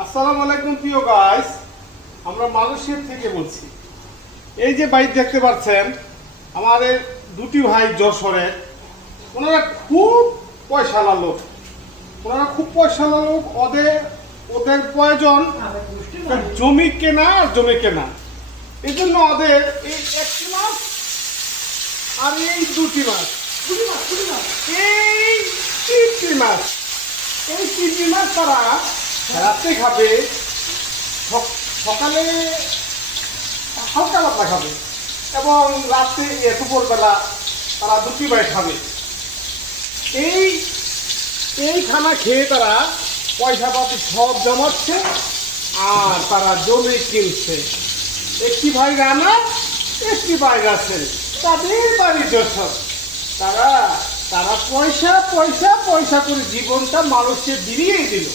আসসালামু আলাইকুম প্রিয় গাইস, আমরা মালয়েশিয়া থেকে বলছি। এই যে বাইক দেখতে পাচ্ছেন, আমাদের দুটি ভাই যশোরের, ওনারা খুব পয়সাওয়ালা লোক। ওদের প্রয়োজন জমি কেনা আর জমি কেনা। এই জন্য ওদের এই একটি মাস আর এই দুটি মাস, এই তিনটি মাস তারা রাতে খাবে, সকালে হালকা পাতলা খাবে এবং রাতে দুপুরবেলা তারা দুটি ভাই খাবে। এই খানা খেয়ে তারা পয়সা পাতি সব জমাচ্ছে আর তারা জমি কিনছে। একটি ভাই রানা, একটি ভাই রাসেল, তাদের বাড়ি যশোর। তারা পয়সা পয়সা পয়সা করে জীবনটা মানুষকে বিলিয়ে দিল।